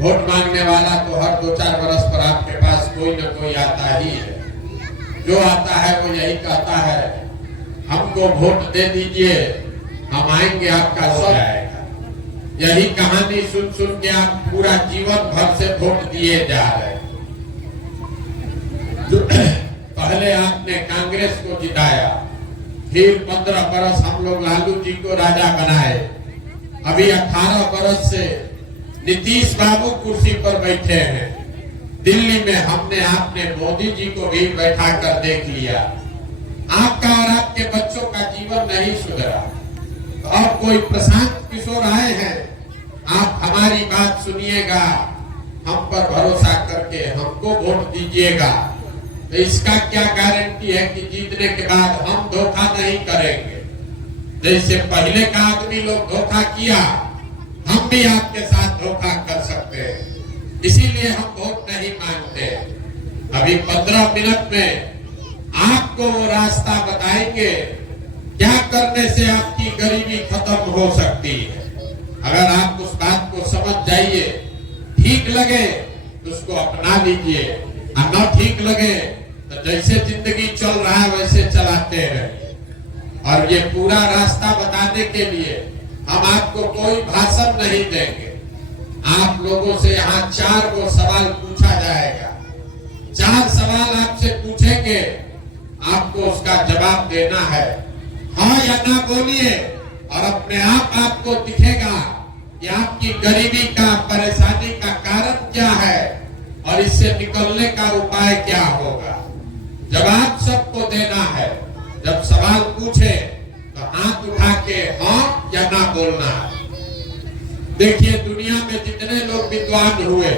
Vote मांगने वाला तो हर 2-4 वर्ष पर आपके पास कोई न कोई आता ही है। जो आता है वो यही कहता है हमको वोट दे दीजिए, हम आएंगे, आपका सब आएगा। यही कहानी सुन सुन के आप पूरा जीवन भर से वोट दिए जा रहे हैं। पहले आपने कांग्रेस को जिताया, फिर 15 बरस हम लोग लालू जी को राजा बनाए, अभी 18 बरस से नीतीश बाबू कुर्सी पर बैठे हैं। दिल्ली में हमने आपने मोदी जी को भी बैठा कर देख लिया। आपका और आपके बच्चों का जीवन नहीं सुधरा। तो अब कोई प्रशांत किशोर आए हैं, आप हमारी बात सुनिएगा, हम पर भरोसा करके हमको वोट दीजिएगा। तो इसका क्या गारंटी है कि जीतने के बाद हम धोखा नहीं करेंगे। जैसे पहले का आदमी लोग धोखा किया, हम भी आपके साथ धोखा कर सकते हैं। इसीलिए हम वोट नहीं मांगते। अभी 15 मिनट में आपको वो रास्ता बताएंगे क्या करने से आपकी गरीबी खत्म हो सकती है। अगर आप उस बात को समझ जाइए, ठीक लगे तो उसको अपना लीजिए, और न ठीक लगे तो जैसे जिंदगी चल रहा है वैसे चलाते रहिए। और ये पूरा रास्ता बताने के लिए हम आपको कोई भाषण नहीं देंगे। आप लोगों से यहाँ 4 सवाल पूछा जाएगा। 4 सवाल आपसे पूछेंगे, आपको उसका जवाब देना है, हाँ या ना बोलिए, और अपने आप आपको दिखेगा कि आपकी गरीबी का, परेशानी का कारण क्या है और इससे निकलने का उपाय क्या होगा। जवाब सबको देना है। जब सवाल पूछे तो हाथ उठा के हाँ या ना बोलना है। देखिए, दुनिया में जितने लोग विद्वान हुए,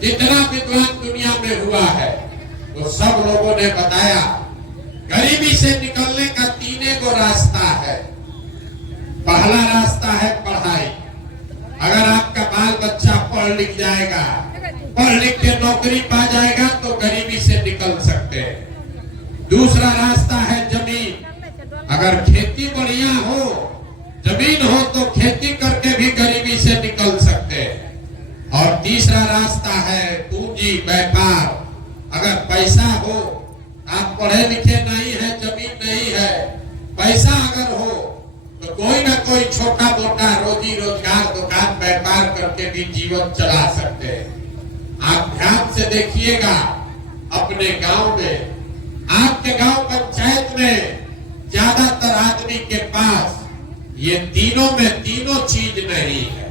जितना विद्वान दुनिया में हुआ है, वो सब लोगों ने बताया गरीबी से निकलने का 3 रास्ता है। पहला रास्ता है पढ़ाई। अगर आपका बाल बच्चा पढ़ लिख जाएगा, पढ़ लिख के नौकरी पा जाएगा तो गरीबी से निकल सकते हैं। दूसरा रास्ता है जमीन। अगर खेती बढ़िया हो, जमीन हो, तो खेती करके भी गरीबी से निकल सकते हैं। और तीसरा रास्ता है पूंजी, व्यापार। अगर पैसा हो, आप पढ़े लिखे नहीं है, जमीन नहीं है, पैसा अगर हो तो कोई ना कोई छोटा मोटा रोजी रोजगार, दुकान व्यापार करके भी जीवन चला सकते हैं। आप ध्यान से देखिएगा, अपने गांव में, आपके गांव पंचायत में ज्यादातर आदमी के पास ये तीनों में तीनों चीज नहीं है।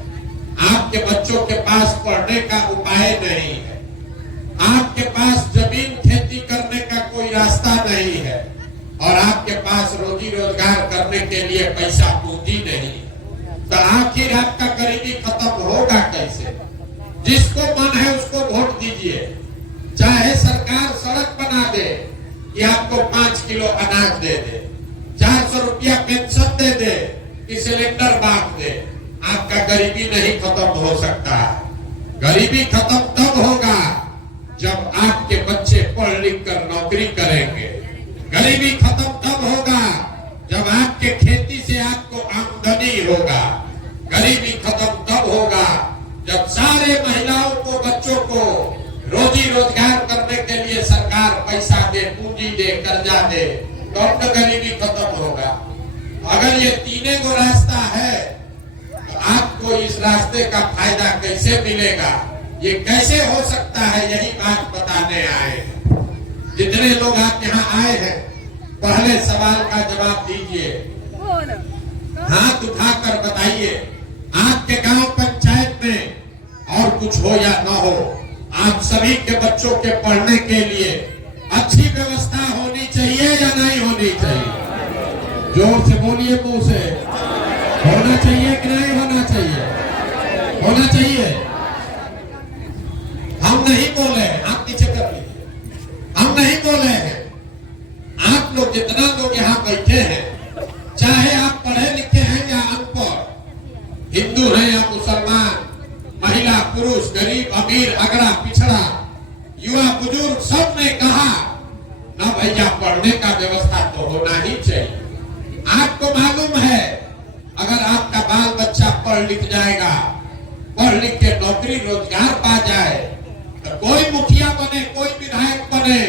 आपके बच्चों के पास पढ़ने का उपाय नहीं है, आपके पास जमीन खेती करने का कोई रास्ता नहीं है, और आपके पास रोजी रोजगार करने के लिए पैसा पूंजी नहीं है। तो आखिर आपका गरीबी खत्म होगा कैसे? जिसको मन है उसको वोट दीजिए। चाहे सरकार सड़क बना दे कि आपको 5 किलो अनाज दे दे, 400 रुपया पेंशन दे दे कि सिलेंडर बांट दे, आपका गरीबी नहीं खत्म हो सकता। गरीबी खत्म तब होगा जब आपके बच्चे पढ़ लिख कर नौकरी करेंगे। गरीबी खत्म तब होगा जब आपके खेती से आपको आमदनी होगा। गरीबी खत्म तब होगा जब सारे महिलाओं को, बच्चों को रोजी रोजगार करने के लिए सरकार पैसा दे, पूंजी दे, कर्जा दे, तो गरीबी खत्म होगा। अगर ये 3 रास्ता है तो आपको इस रास्ते का फायदा कैसे मिलेगा, ये कैसे हो सकता है, यही बात बताने आए हैं। जितने लोग आप यहाँ आए हैं, पहले सवाल का जवाब दीजिए, हाथ उठाकर बताइए, आपके गांव पंचायत में और कुछ हो या न हो, आप सभी के बच्चों के पढ़ने के लिए अच्छी व्यवस्था होनी चाहिए या नहीं होनी चाहिए? जोर से बोलिए, मुंह से। होना चाहिए कि नहीं होना चाहिए? होना चाहिए। हम नहीं बोले, आप पीछे कर लीजिए, हम नहीं बोले हैं। आप लोग, जितना लोग यहाँ बैठे हैं, चाहे आप पढ़े लिखे हैं या अनपढ़, हिंदू हैं या मुसलमान, महिला पुरुष, गरीब अमीर, अगड़ा पिछड़ा, युवा बुजुर्ग, सब ने कहा ना भैया पढ़ने का व्यवस्था तो होना ही चाहिए। आपको मालूम है, अगर आपका बाल बच्चा पढ़ लिख जाएगा पढ़ लिख के नौकरी रोजगार पा जाए, तो कोई मुखिया बने, कोई विधायक बने,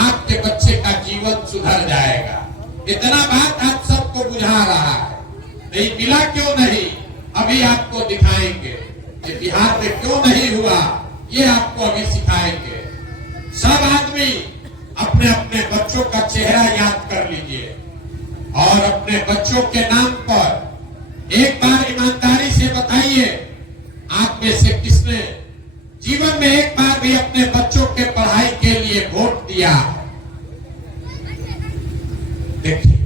आपके बच्चे का जीवन सुधर जाएगा। इतना बात आप सबको बुझा रहा है। नहीं मिला क्यों नहीं, अभी आपको दिखाएंगे कि बिहार में क्यों नहीं हुआ, ये आपको अभी सिखाएंगे। सब आदमी अपने अपने बच्चों का चेहरा याद कर लीजिए और अपने बच्चों के नाम पर एक बार ईमानदारी से बताइए, आप में से किसने जीवन में एक बार भी अपने बच्चों के पढ़ाई के लिए वोट दिया है? देखिए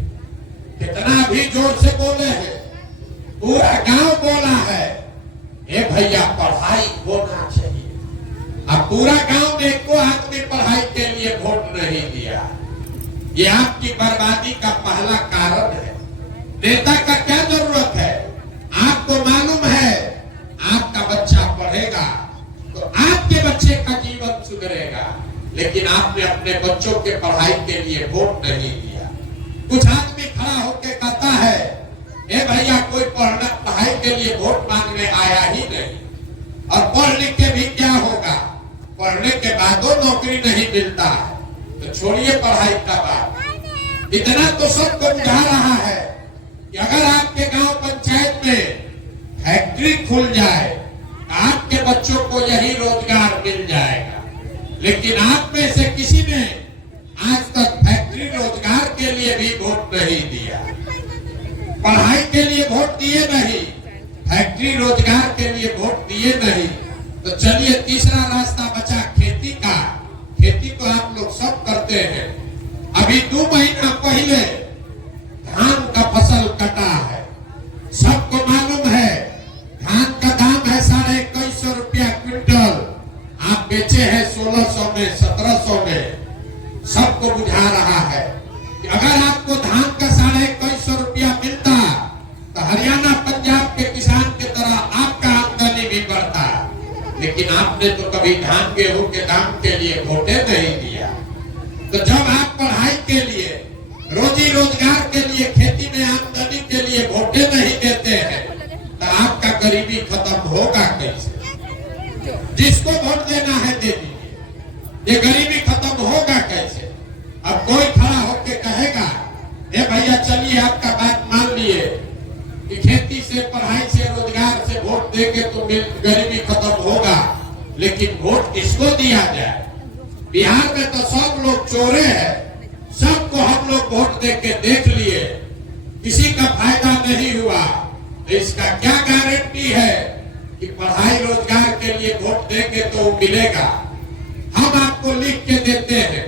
कितना भी जोर से बोले हैं, पूरा गांव बोला है ए भैया पढ़ाई होना चाहिए। अब पूरा गांव में एको आदमी पढ़ाई के लिए वोट नहीं दिया। ये आपकी बर्बादी का पहला कारण है। नेता का क्या जरूरत है? आपको मालूम है आपका बच्चा पढ़ेगा तो आपके बच्चे का जीवन सुधरेगा, लेकिन आपने अपने बच्चों के पढ़ाई के लिए वोट नहीं दिया। कुछ आदमी खड़ा होकर कहता है ए भैया कोई पढ़ाई के लिए वोट मांगने आया ही नहीं, और पढ़ लिख के भी क्या होगा, पढ़ने के बाद नौकरी नहीं मिलता है, तो छोड़िए पढ़ाई का बात। इतना तो सबको बुझा रहा है कि अगर आपके गांव पंचायत में फैक्ट्री खुल जाए, आपके बच्चों को यही रोजगार मिल जाएगा। लेकिन आप में से किसी ने आज तक फैक्ट्री रोजगार के लिए भी वोट नहीं दिया, पढ़ाई के लिए वोट दिए नहीं, फैक्ट्री रोजगार के लिए वोट दिए नहीं। तो चलिए तीसरा रास्ता बचा खेती का। खेती तो आप लोग सब करते हैं। अभी 2 महीना पहले धान का फसल कटा है, सबको मालूम है। धान का दाम है 2150 रुपया क्विंटल, आप बेचे हैं 1600 में, 1700 में। सबको बुझा रहा है कि अगर आपको धान का 2150 रुपया मिलता तो हरियाणा पंजाब के किसान की तरह आपका आमदनी भी बढ़ता। लेकिन आपने तो कभी धान गेहूं के दाम के लिए वोटे नहीं दिया। तो जब आप पढ़ाई के लिए, रोजी रोजगार के लिए, खेती में आमदनी के लिए वोटे नहीं देते हैं, तो आपका गरीबी खत्म होगा कैसे? जिसको वोट देना है दे दीजिए, ये गरीबी खत्म होगा कैसे? अब कोई खड़ा होकर कहेगा ए भैया चलिए आपका बात मान लिए कि खेती से, पढ़ाई से, रोजगार से वोट देके तो गरीबी खत्म होगा, लेकिन वोट किसको दिया जाए? बिहार में तो सब लोग चोरे हैं, सबको हम लोग वोट देके देख लिए, किसी का फायदा नहीं हुआ। तो इसका क्या गारंटी है कि पढ़ाई रोजगार के लिए वोट देंगे तो मिलेगा? हम आपको लिख के देते हैं,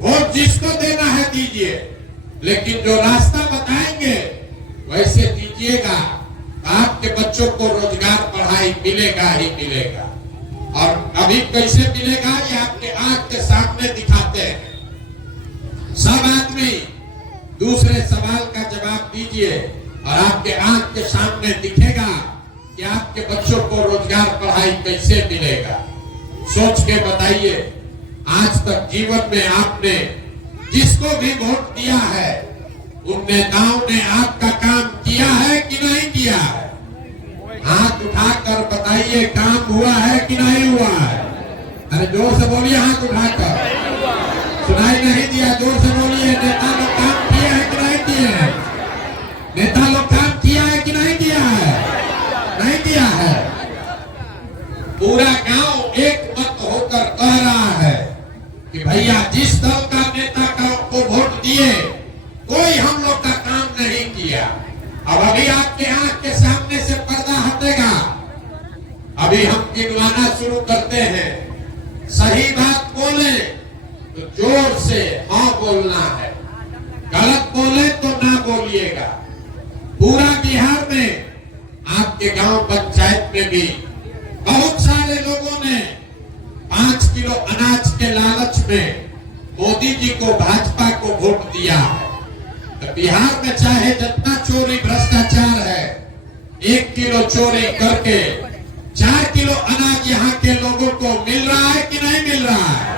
वोट जिसको देना है दीजिए, लेकिन जो रास्ता बताएंगे वैसे दीजिएगा, आपके बच्चों को रोजगार, पढ़ाई मिलेगा ही मिलेगा। और अभी कैसे मिलेगा ये आपके आंख के सामने दिखाते हैं। सब आदमी दूसरे सवाल का जवाब दीजिए और आपके आंख के सामने दिखेगा कि आपके बच्चों को रोजगार, पढ़ाई कैसे मिलेगा। सोच के बताइए, आज तक जीवन में आपने जिसको भी वोट दिया है उन नेताओं ने आपका काम किया है कि नहीं किया है? हाथ उठाकर बताइए, काम हुआ है कि नहीं हुआ है? अरे जोर से बोलिए, हाथ उठाकर। सुनाई नहीं दिया, जोर से बोलिए। नेता लोग काम किया है कि नहीं किए हैं? नेता लोग काम किया है कि नहीं किया है? नहीं किया है। पूरा गांव एक मत होकर कह रहा है कि भैया जिस दल का नेता को वोट दिए कोई हम लोग का काम नहीं किया। अब अभी आपके आंख के सामने से पर्दा हटेगा, अभी हम गिनवाना शुरू करते हैं। सही बात बोले तो जोर से हाँ बोलना है, गलत बोले तो ना बोलिएगा। पूरा बिहार में, आपके गांव पंचायत में भी बहुत सारे लोगों ने 5 किलो अनाज के लालच में मोदी जी को, भाजपा को वोट दिया है। तो बिहार में चाहे जितना चोरी भ्रष्टाचार है, 1 किलो चोरी करके 4 किलो अनाज यहाँ के लोगों को मिल रहा है कि नहीं मिल रहा है?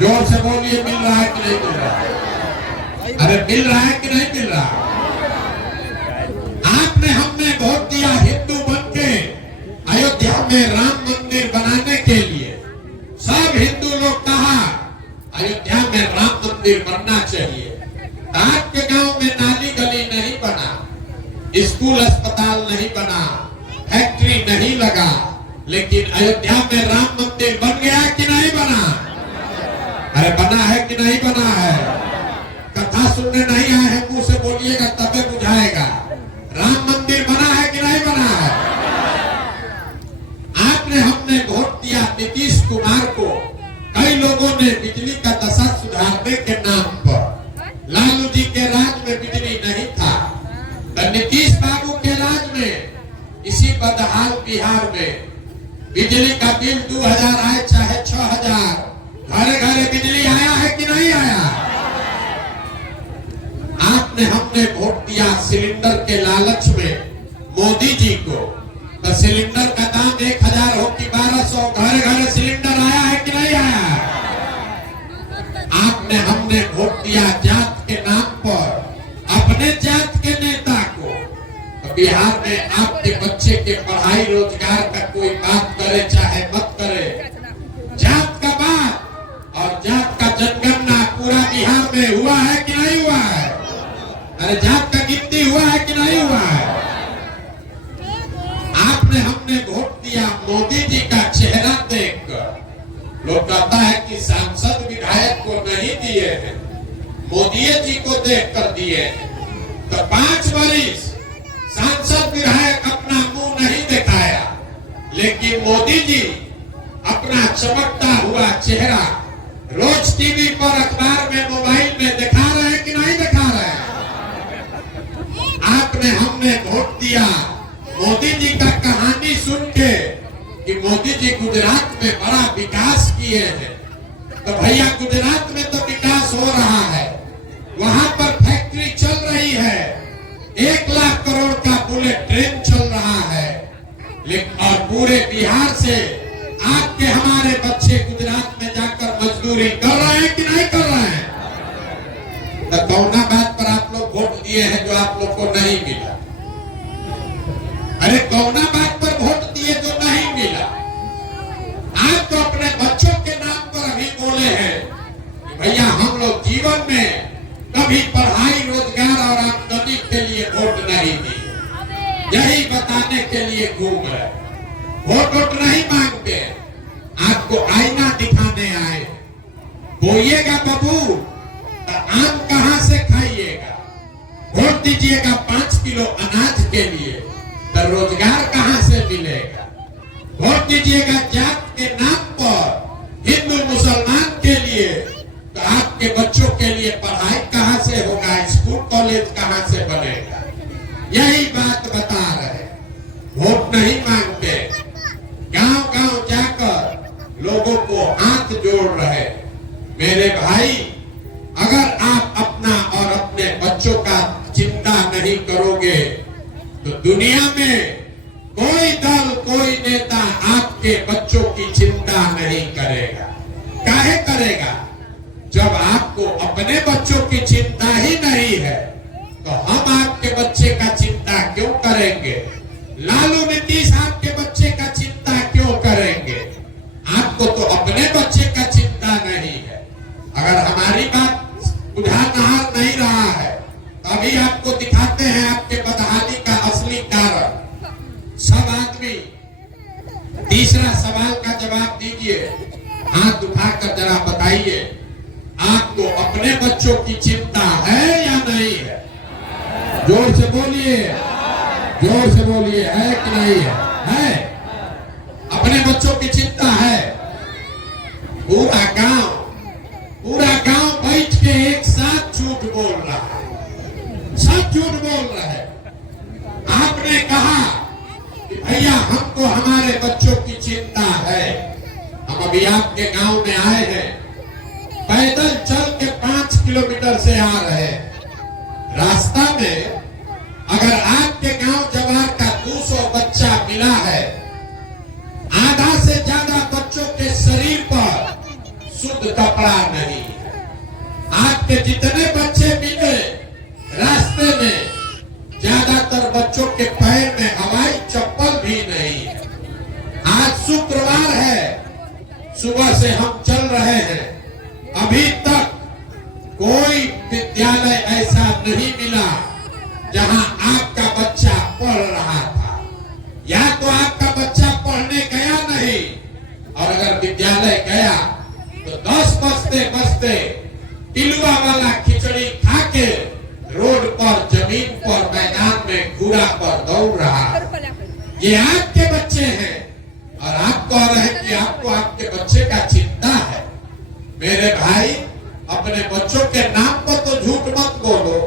जोर से बोलिए, मिल रहा है कि नहीं मिल रहा है? अरे मिल रहा है कि नहीं मिल रहा? आपने, हमने वोट दिया हिंदू बन के, में राम मंदिर बनाने के लिए सब हिंदू लोग कहा अयोध्या में राम मंदिर बनना चाहिए। आपके गांव में नाली गली नहीं बना, स्कूल अस्पताल नहीं बना, फैक्ट्री नहीं लगा, लेकिन अयोध्या में राम मंदिर बन गया कि नहीं बना? अरे बना है कि नहीं बना है? कथा सुनने नहीं आए हैं, मुंह से बोलिएगा तबे बुझाएगा। राम मंदिर बना है कि नहीं बना है? आपने हमने वोट दिया नीतीश कुमार को। कई लोगों ने बिजली का दशा सुधारने के नाम पर, लालू जी के राज में बिजली नहीं था, तो नीतीश बाबू के राज में इसी बदहाल बिहार में बिजली का बिल 2000 आए चाहे 6000, घरे घरे बिजली आया है कि नहीं आया? आपने हमने वोट दिया सिलेंडर के लालच में मोदी जी को, तो सिलेंडर का दाम 1000 हो कि 1200, घरे घरे सिलेंडर आया है कि नहीं आया? आपने हमने वोट दिया जात के नाम पर अपने जात के नेता को, तो बिहार में आपके बच्चे के पढ़ाई रोजगार का कोई बात करे चाहे मत करे, जात का बात और जात का जनगणना पूरा बिहार में हुआ है कि नहीं हुआ है? अरे जात का गिनती हुआ है कि नहीं हुआ है? आपने हमने वोट दिया मोदी जी का चेहरा देखकर। लोग कहता है कि सांसद विधायक को नहीं दिए हैं, मोदी जी को देखकर दिए हैं। तो 5 वर्ष सांसद विधायक अपना मुंह नहीं दिखाया, लेकिन मोदी जी अपना चमकता हुआ चेहरा रोज टीवी पर, अखबार में, मोबाइल में दिखा रहे हैं कि नहीं दिखा रहे हैं? आपने हमने वोट दिया मोदी जी का कहानी सुन के कि मोदी जी गुजरात में बड़ा विकास किए हैं। तो भैया गुजरात में तो विकास हो रहा है, वहां पर फैक्ट्री चल रही है, 1 लाख करोड़ का बुलेट ट्रेन चल रहा है, लेकिन और पूरे बिहार से आपके हमारे बच्चे गुजरात में जाकर मजदूरी कर रहे हैं कि नहीं कर रहे हैं? तो कौना बात पर आप लोग वोट दिए हैं जो आप लोग को नहीं मिला? अरे कौना बात पर वोट दिए जो नहीं मिला? आप तो अपने बच्चों के नाम पर अभी बोले हैं भैया हम लोग जीवन में कभी पढ़ाई, रोजगार और आमदनी के लिए वोट नहीं दिए, यही बताने के लिए घूम रहे। वोट नहीं मांगते, आपको आईना दिखाने आए। बोइएगा बाबू तो आम कहां से खाइएगा? वोट दीजिएगा 5 किलो अनाज के लिए, तो रोजगार कहां से मिलेगा? वोट दीजिएगा जात के नाम पर हिंदू मुसलमान के लिए, तो आपके बच्चों के लिए पढ़ाई कहां से होगा? स्कूल कॉलेज कहां से बनेगा? यही बात बता रहे। वोट नहीं मांगते, गांव गांव जाकर लोगों को हाथ जोड़ रहे। मेरे भाई, अगर आप अपना और अपने बच्चों का चिंता नहीं करोगे तो दुनिया में कोई दल, कोई नेता आपके बच्चों की चिंता नहीं करेगा। काहे करेगा? जब आपको अपने बच्चों की चिंता ही नहीं है तो हम आपके बच्चे का चिंता क्यों करेंगे? लालू नीतीश आपके बच्चे का चिंता क्यों करेंगे? आपको तो अपने बच्चे का चिंता नहीं है। अगर हमारी बात बुझा नहीं रहा है तो अभी आपको दिखाते हैं आपके बदहाली का असली कारण। सब आदमी तीसरा सवाल का जवाब दीजिए, हाथ उठाकर जरा बताइए, आपको अपने बच्चों की चिंता है या नहीं है? जोर से बोलिए, जोर से बोलिए, है कि नहीं है? है। अपने बच्चों की चिंता है। पूरा गांव बैठ के एक साथ झूठ बोल रहा है, सब झूठ बोल रहे हैं। आपने कहा कि भैया हमको हमारे बच्चों की चिंता है। हम अभी आपके गांव में आए हैं, पैदल चल के 5 किलोमीटर से आ रहे हैं। रास्ता में अगर आपके गांव जवार का 200 बच्चा मिला है, आधा से ज्यादा बच्चों के शरीर पर शुद्ध कपड़ा नहीं है। आपके जितने बच्चे मिले रास्ते में, ज्यादातर बच्चों के पैर में हवाई चप्पल भी नहीं है। आज शुक्रवार है, सुबह से हम चल रहे हैं, अभी तक कोई विद्यालय ऐसा नहीं मिला जहां आपका बच्चा पढ़ रहा था। या तो आपका बच्चा पढ़ने गया नहीं, और अगर विद्यालय गया तो 10 बजते बजते पिलुआ वाला खिचड़ी खा के रोड पर, जमीन पर, मैदान में घूरा पर दौड़ रहा। ये आपके बच्चे हैं और आप कह रहे हैं कि आपको आपके बच्चे का चिंता है। मेरे भाई, अपने बच्चों के नाम पर तो झूठ मत बोलो।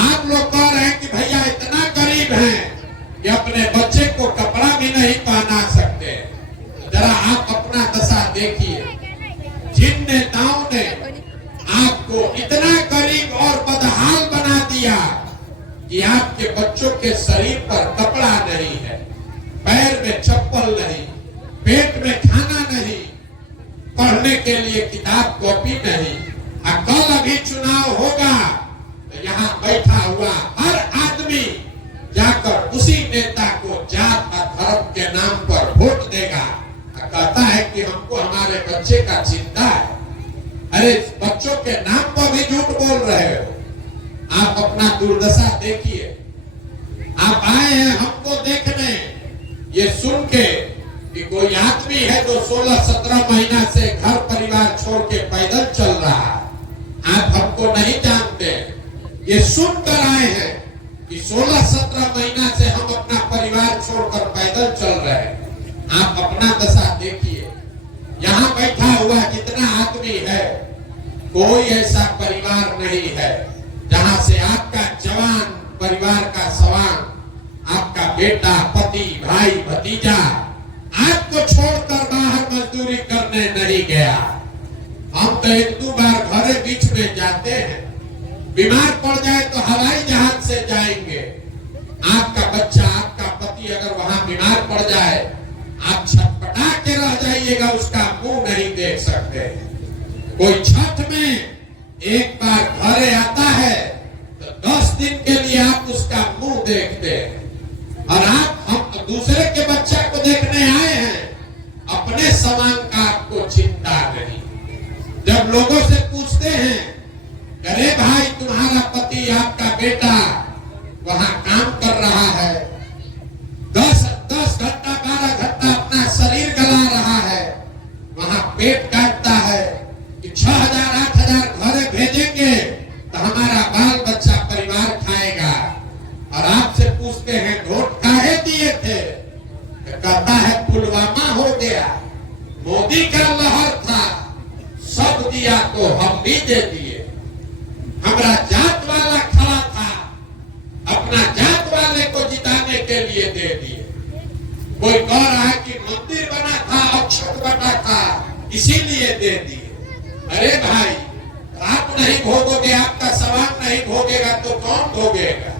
आप लोग कह रहे हैं कि भैया इतना गरीब हैं कि अपने बच्चे को कपड़ा भी नहीं पहना सकते। जरा आप अपना दशा देखिए। जिन नेताओं ने आपको इतना गरीब और बदहाल बना दिया कि आपके बच्चों के शरीर पर कपड़ा नहीं है, पैर में चप्पल नहीं, पेट में खाना नहीं, पढ़ने के लिए किताब कॉपी नहीं। कल अभी चुनाव होगा तो यहाँ बैठा हुआ हर आदमी जाकर उसी नेता को जात और धर्म के नाम पर वोट देगा, कहता है कि हमको हमारे बच्चे का चिंता है। अरे बच्चों के नाम पर भी झूठ बोल रहे हो। आप अपना दुर्दशा देखिए। आप आए हैं हमको देखने, ये सुन के कि कोई आदमी है जो 16-17 महीना से घर परिवार छोड़ के पैदल चल रहा है। आप हमको नहीं जानते, ये सुनकर आए हैं कि 16-17 महीना से हम अपना परिवार छोड़कर पैदल चल रहे हैं। आप अपना दशा देखिए। यहाँ बैठा हुआ जितना आदमी है, कोई ऐसा परिवार नहीं है जहाँ से आपका जवान परिवार का सवाल, आपका बेटा, पति, भाई, भतीजा आपको छोड़कर बाहर मजदूरी करने नहीं गया। हम तो 1-2 बार घरे बीच में जाते हैं, बीमार पड़ जाए तो हवाई जहाज से जाएंगे। आपका बच्चा, आपका पति अगर वहां बीमार पड़ जाए, आप छटपटा के रह जाइएगा, उसका मुंह नहीं देख सकते। कोई छठ में एक बार घरे आता है तो 10 दिन के लिए आप उसका मुंह देखते हैं। और हम दूसरे के बच्चा को देखने आए हैं, अपने समान का आपको चिंता नहीं। जब लोगों से पूछते हैं, अरे भाई तुम्हारा पति, आपका बेटा वहां काम कर रहा है, 10 घंटा 12 घंटा अपना शरीर गला रहा है, वहां पेट काटता है कि 6,000-8,000 घरे भेजेंगे तो हमारा बाल बच्चा परिवार खाएगा। और आपसे पूछते हैं वोट काहे दिए थे, तो कहता है पुलवामा हो गया, मोदी का लहर था, सब दिया तो हम भी दे दिए। हमारा जात वाला खड़ा था, अपना जात वाले को जिताने के लिए दे दिए। कोई कह रहा है कि मंदिर बना था, अक्षत बना था, इसीलिए दे दिए। अरे भाई, आप नहीं भोगोगे, आपका सवाल नहीं भोगेगा तो कौन भोगेगा?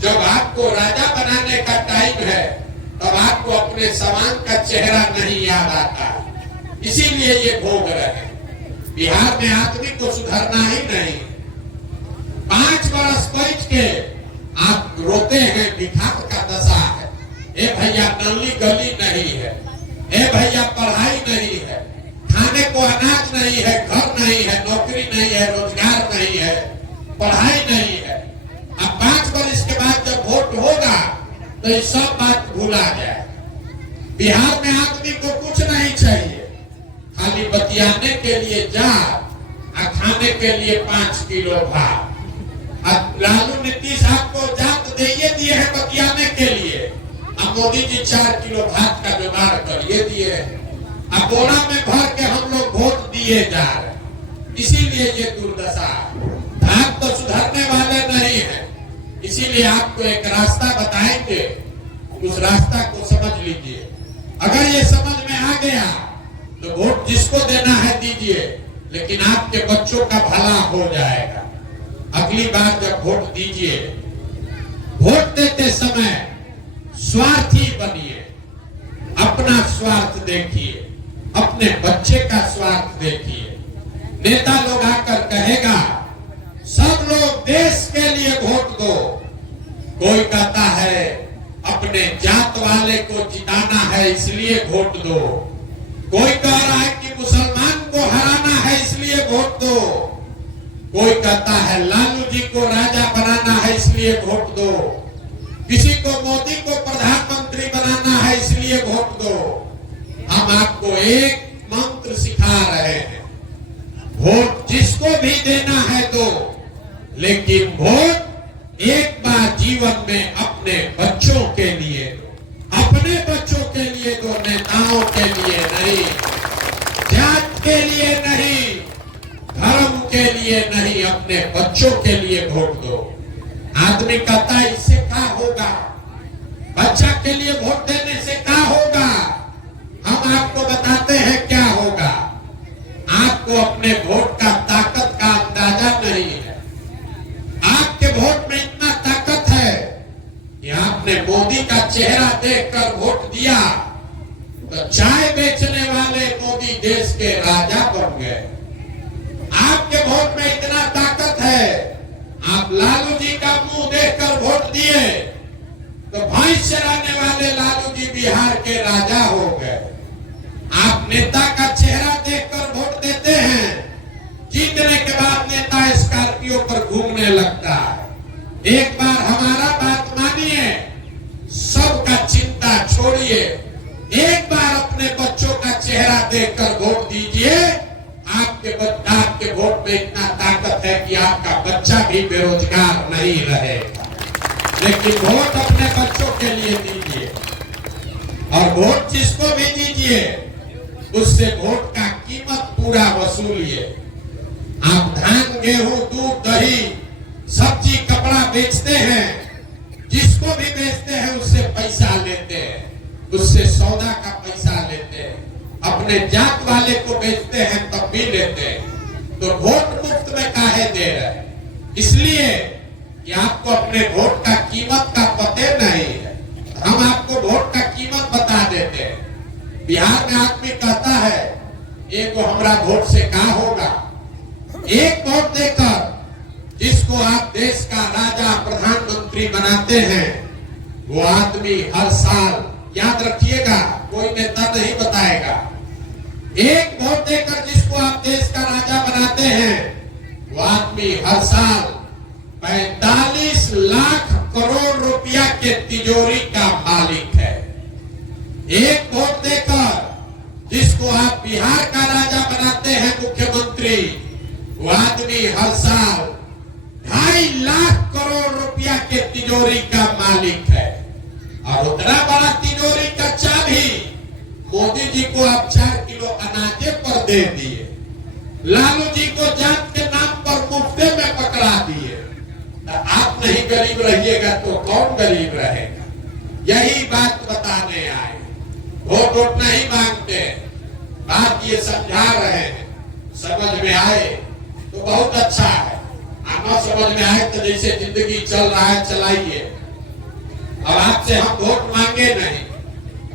जब आपको राजा बनाने का टाइम है तब आपको अपने सवाल का चेहरा नहीं याद आता, इसीलिए ये भोग रहे हैं। बिहार में आदमी को सुधरना ही नहीं। 5 बरस बैठ के आप रोते हैं, भिखार का दशा है। ए भैया नली गली नहीं है, ए भैया पढ़ाई नहीं है, खाने को अनाज नहीं है, घर नहीं है, नौकरी नहीं है, रोजगार नहीं है, पढ़ाई नहीं है। अब 5 बरस के बाद जब वोट होगा तो ये सब बात भूला जाए। बिहार में आदमी को कुछ नहीं चाहिए, खाली बतियाने के लिए जा और खाने के लिए 5 किलो भात। अब लालू नीतीश आपको जात दिए हैं बतियाने के लिए, अब मोदी जी 4 किलो भात का जुगाड़ करिए दिए। अब बोरा में भर के हम लोग वोट दिए जा रहे, इसीलिए ये दुर्दशा। आप तो सुधरने वाले नहीं है, इसीलिए आपको एक रास्ता बताएंगे, उस रास्ता को समझ लीजिए। अगर ये समझ में आ गया तो वोट जिसको देना है दीजिए, लेकिन आपके बच्चों का भला हो जाएगा। अगली बार जब वोट दीजिए, वोट देते समय स्वार्थी बनिए, अपना स्वार्थ देखिए, अपने बच्चे का स्वार्थ देखिए। नेता लोग आकर कहेगा सब लोग देश के लिए वोट दो, कोई कहता है अपने अपने जात वाले को जिताना है इसलिए वोट दो। कोई कह रहा है कि मुसलमान को हराना है इसलिए वोट दो। कोई कहता है लालू जी को राजा बनाना है इसलिए वोट दो। किसी को मोदी को प्रधानमंत्री बनाना है इसलिए वोट दो। हम आपको एक मंत्र सिखा रहे हैं, वोट जिसको भी देना है दो, लेकिन वोट एक बार जीवन में अपने बच्चों के लिए दो। अपने बच्चों के लिए दो, नेताओं के लिए नहीं, जात के लिए नहीं, धर्म के लिए नहीं, अपने बच्चों के लिए वोट दो। आदमी कहता है इससे क्या होगा, बच्चा के लिए वोट देने से क्या होगा? हम आपको बताते हैं क्या होगा। आपको अपने वोट का ताकत का अंदाजा नहीं है। आपके वोट में इतना ताकत है कि आपने मोदी का चेहरा देखकर वोट दिया तो चाय बेचने वाले मोदी देश के राजा बन गए। आपके वोट में इतना ताकत है, आप लालू जी का मुंह देखकर वोट दिए तो भैंस चराने वाले लालू जी बिहार के राजा हो गए। आप नेता का चेहरा देखकर वोट देते हैं, जीतने के बाद नेता स्कॉर्पियो पर घूमने लगता है। एक बार हमारा बात मानिए, सबका चिंता छोड़िए, एक बार अपने बच्चों का चेहरा देखकर वोट दीजिए। आपके वोट में इतना ताकत है कि आपका बच्चा भी बेरोजगार नहीं रहेगा। लेकिन वोट अपने बच्चों के लिए दीजिए, और वोट जिसको भी दीजिए उससे वोट का कीमत पूरा वसूलिए। आप धान, गेहूं, दूध, दही, सब्जी, कपड़ा बेचते हैं, जिसको भी बेचते हैं उससे पैसा लेते हैं, उससे सौदा का पैसा लेते हैं। अपने जात वाले को बेचते हैं तब भी लेते हैं। तो वोट मुफ्त में काहे दे रहे? इसलिए कि आपको अपने वोट का कीमत का पते नहीं है। हम आपको वोट का कीमत बता देते हैं। बिहार में आदमी कहता है एक हमारा वोट से क्या होगा। एक वोट देकर जिसको आप देश का राजा प्रधानमंत्री बनाते हैं, वो आदमी हर साल, याद रखिएगा, कोई नेता नहीं बताएगा, एक वोट देकर जिसको आप देश का राजा बनाते हैं, वो आदमी हर साल 45 लाख करोड़ रुपया के तिजोरी का मालिक है। एक वोट देकर जिसको आप बिहार का राजा बनाते हैं, मुख्यमंत्री, वो आदमी हर साल 2.5 लाख करोड़ रुपया के तिजोरी का मालिक है। और उतना बड़ा तिजोरी का चाबी मोदी जी को आप 4 किलो अनाजे पर दे दिए, लालू जी को जात के नाम पर मुफ्ते में पकड़ा दिए। आप नहीं गरीब रहिएगा तो कौन गरीब रहेगा? यही बात बताने आए। वोट नहीं मांगते, बात ये समझा रहे हैं। समझ में आए तो बहुत अच्छा है, आना समझ में आए तो जैसे जिंदगी चल रहा है चलाइए। अब आपसे हम वोट मांगे नहीं,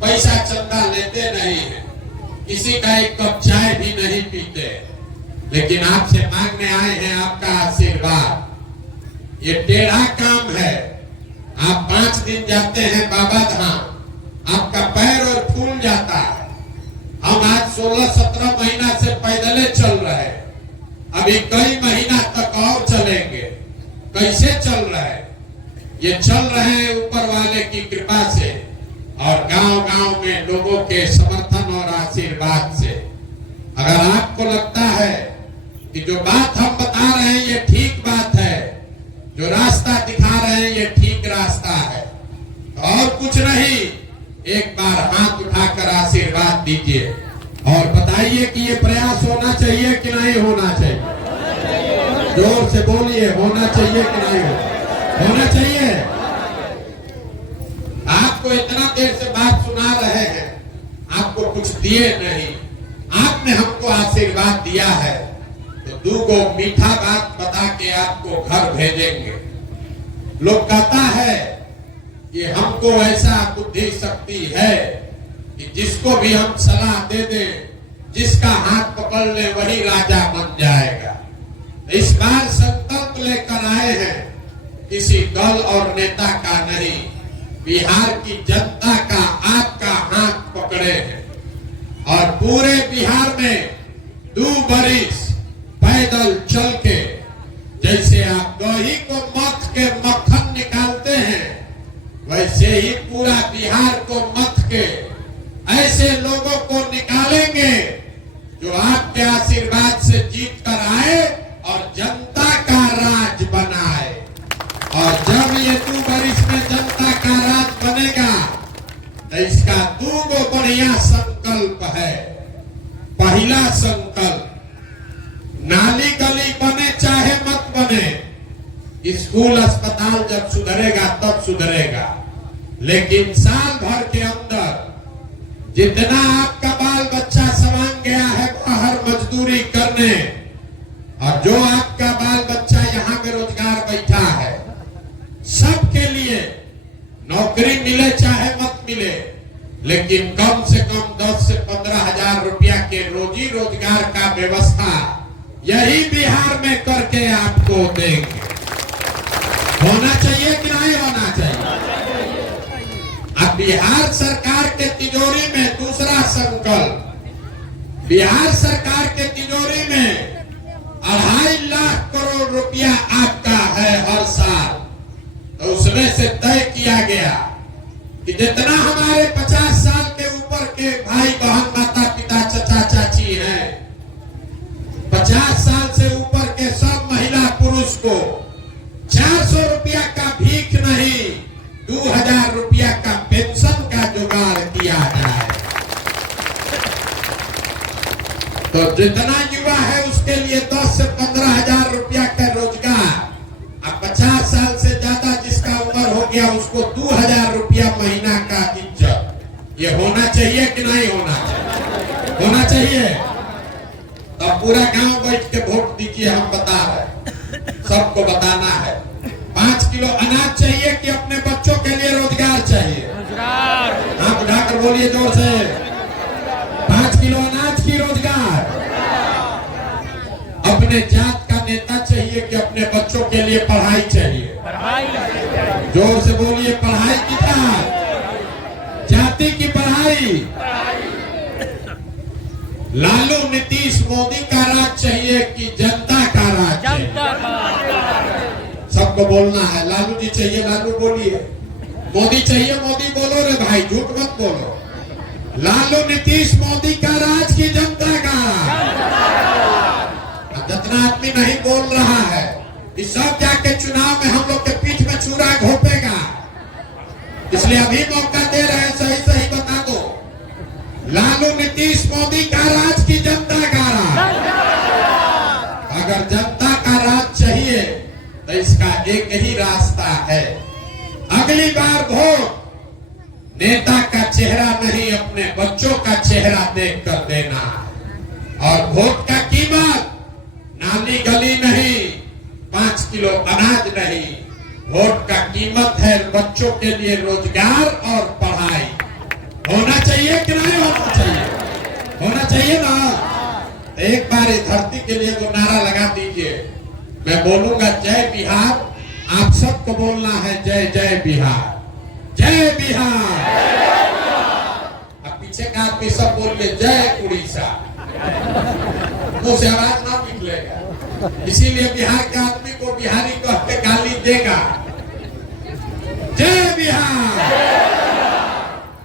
पैसा चंदा लेते नहीं है, किसी का एक कप चाय भी नहीं पीते, लेकिन आपसे मांगने आए हैं आपका आशीर्वाद। ये टेढ़ा काम है। आप 5 दिन जाते हैं बाबा धाम, आपका पैर और फूल जाता है। हम आज 16-17 महीना से पैदले चल रहे हैं, अभी कई महीना तक और चलेंगे। कैसे चल रहे हैं? ये चल रहे हैं ऊपर वाले की कृपा से और गांव-गांव में लोगों के समर्थन और आशीर्वाद से। अगर आपको लगता है कि जो बात हम बता रहे हैं ये ठीक बात है, जो रास्ता दिखा रहे हैं ये ठीक रास्ता है, तो और कुछ नहीं, एक बार हाथ उठाकर आशीर्वाद दीजिए और बताइए कि ये प्रयास होना चाहिए कि नहीं होना चाहिए। जोर से बोलिए, होना चाहिए कि नहीं होना चाहिए। आपको इतना देर से बात सुना रहे हैं, आपको कुछ दिए नहीं, आपने हमको आशीर्वाद दिया है, तो 2 मीठा बात बता के आपको घर भेजेंगे। लोग कहता है कि हमको ऐसा बुद्धि शक्ति है कि जिसको भी हम सलाह दे दें, जिसका हाथ पकड़ ले वही राजा बन जाएगा। इस बार संकल्प लेकर आए हैं, किसी दल और नेता का नहीं, बिहार की जनता का आपका हाथ पकड़े हैं और पूरे बिहार में 2 बरिस पैदल चल के जैसे आप दही को मथ के मक्खन निकालते हैं, वैसे ही पूरा बिहार को मथ के ऐसे लोगों को निकालेंगे जो आपके आशीर्वाद से जीत कर आए और जनता का राज बनाए। और जब ये 2 बरिस में जनता का राज बनेगा तो इसका 2 बढ़िया संकल्प है। पहला संकल्प, नाली गली बने चाहे मत बने, स्कूल अस्पताल जब सुधरेगा तब सुधरेगा, लेकिन साल भर के अंदर जितना आपका बाल बच्चा सवांग गया है बाहर मजदूरी करने, और जो आपका बाल बच्चा यहाँ बेरोजगार बैठा है, सबके लिए नौकरी मिले चाहे मत मिले, लेकिन कम से कम 10 से 15 हजार रुपया के रोजी रोजगार का व्यवस्था यही बिहार में करके आपको देंगे। होना चाहिए कि नहीं होना चाहिए? अब बिहार सरकार के तिजोरी में दूसरा संकल्प, बिहार सरकार के तिजोरी में 2.5 लाख करोड़ रुपया आपका है हर साल। तो उसमें से तय किया गया कि जितना हमारे 50 साल के ऊपर के भाई बहन माता पिता चचा चाची हैं, 50 साल से ऊपर के सब महिला पुरुष को 400 रुपया का भीख नहीं, 2000 रुपया का पेंशन का जुगाड़ किया जाए। तो जितना युवा है उसके लिए 10 से 15 हजार रुपया का रोजगार। अब 50 साल से ज्यादा जिसका उम्र हो गया उसको 2000 रुपया महीना का इज्जत। ये होना चाहिए कि नहीं होना चाहिए? होना चाहिए। तो पूरा गांव बैठ के वोट दीजिए, हम बता रहे, सबको बताना है। 5 किलो अनाज चाहिए कि अपने बच्चों के लिए रोजगार चाहिए? रोजगार। हाँ, उठाकर बोलिए जोर से। 5 किलो अनाज की रोजगार। अपने जात का नेता चाहिए कि अपने बच्चों के लिए पढ़ाई चाहिए? पढ़ाई। जोर से बोलिए, पढ़ाई की जात, जाति की पढ़ाई। लालू नीतीश मोदी का राज चाहिए कि जनता का राज चाहिए? सबको बोलना है। लालू जी चाहिए, लालू बोलिए। मोदी चाहिए, मोदी बोलो रे भाई, झूठ मत बोलो। लालू नीतीश मोदी का राज की जनता का राज? जितना आदमी नहीं बोल रहा है कि सब जाके चुनाव में हम लोग के पीठ में चूरा घोपेगा, इसलिए अभी मौका दे रहे हैं, सही सही बता दो। लालू नीतीश मोदी का राज की जनता का राज? अगर जनता का राज चाहिए तो इसका एक ही रास्ता है, अगली बार वोट नेता का चेहरा नहीं अपने बच्चों का चेहरा देख कर देना है। और वोट का कीमत नाली गली नहीं, 5 किलो अनाज नहीं, वोट का कीमत है बच्चों के लिए रोजगार और पढ़ाई। होना चाहिए कि नहीं होना चाहिए? होना चाहिए ना। एक बार इस धरती के लिए तो नारा लगा दीजिए। मैं बोलूंगा जय बिहार, आप सबको बोलना है जय जय बिहार, जय बिहार। अब पीछे का आदमी सब बोलिए जय उड़ीसा, मुंह से आवाज ना निकलेगा, इसीलिए बिहार के आदमी को बिहारी कह के गाली देगा। जय बिहार।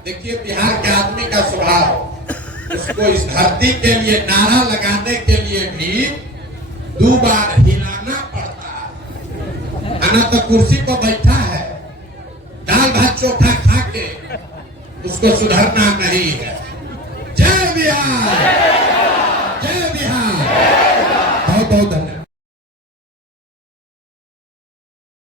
देखिए बिहार के आदमी का स्वभाव, उसको इस धरती के लिए नारा लगाने के लिए भी 2 बार हिलाना पड़ता है। आना तो कुर्सी पर बैठा है, दाल भात चोखा खा के उसको सुधरना नहीं है। जय बिहार, जय बिहार। बहुत बहुत धन्यवाद।